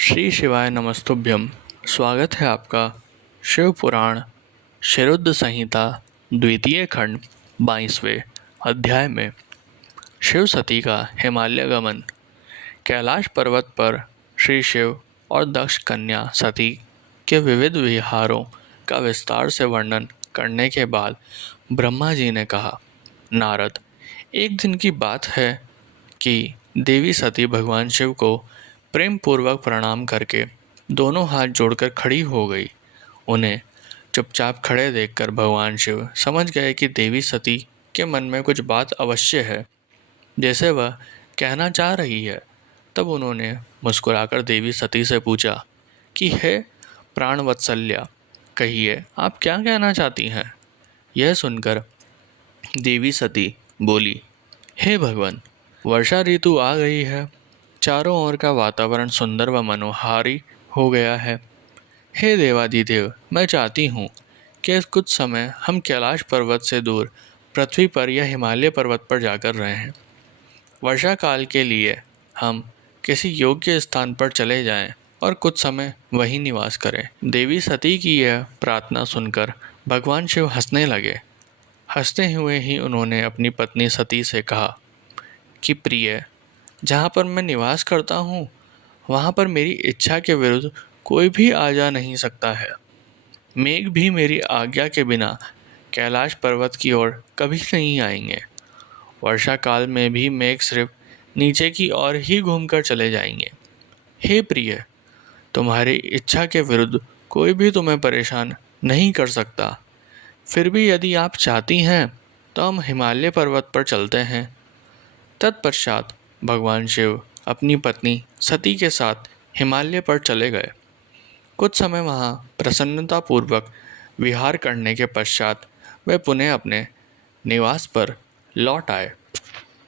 श्री शिवाय नमस्तुभ्यम। स्वागत है आपका शिव पुराण शरुद्ध संहिता द्वितीय खंड 22वें अध्याय में। शिव सती का हिमालय गमन। कैलाश पर्वत पर श्री शिव और दक्ष कन्या सती के विविध विहारों का विस्तार से वर्णन करने के बाद ब्रह्मा जी ने कहा, नारद, एक दिन की बात है कि देवी सती भगवान शिव को प्रेम पूर्वक प्रणाम करके दोनों हाथ जोड़कर खड़ी हो गई। उन्हें चुपचाप खड़े देखकर भगवान शिव समझ गए कि देवी सती के मन में कुछ बात अवश्य है, जैसे वह कहना चाह रही है। तब उन्होंने मुस्कुराकर देवी सती से पूछा कि हे प्राणवत्सल्या, कहिए आप क्या कहना चाहती हैं। यह सुनकर देवी सती बोली, हे भगवान, वर्षा ऋतु आ गई है। चारों ओर का वातावरण सुंदर व मनोहारी हो गया है। हे देवादिदेव, मैं चाहती हूँ कि कुछ समय हम कैलाश पर्वत से दूर पृथ्वी पर या हिमालय पर्वत पर जाकर रहें। वर्षा काल के लिए हम किसी योग्य स्थान पर चले जाएं और कुछ समय वहीं निवास करें। देवी सती की यह प्रार्थना सुनकर भगवान शिव हंसने लगे। हंसते हुए ही उन्होंने अपनी पत्नी सती से कहा कि प्रिय, जहाँ पर मैं निवास करता हूँ वहाँ पर मेरी इच्छा के विरुद्ध कोई भी आ जा नहीं सकता है। मेघ भी मेरी आज्ञा के बिना कैलाश पर्वत की ओर कभी नहीं आएंगे। वर्षा काल में भी मेघ सिर्फ नीचे की ओर ही घूमकर चले जाएंगे। हे प्रिय, तुम्हारी इच्छा के विरुद्ध कोई भी तुम्हें परेशान नहीं कर सकता। फिर भी यदि आप चाहती हैं तो हम हिमालय पर्वत पर चलते हैं। तत्पश्चात भगवान शिव अपनी पत्नी सती के साथ हिमालय पर चले गए। कुछ समय वहाँ प्रसन्नतापूर्वक विहार करने के पश्चात वे पुनः अपने निवास पर लौट आए।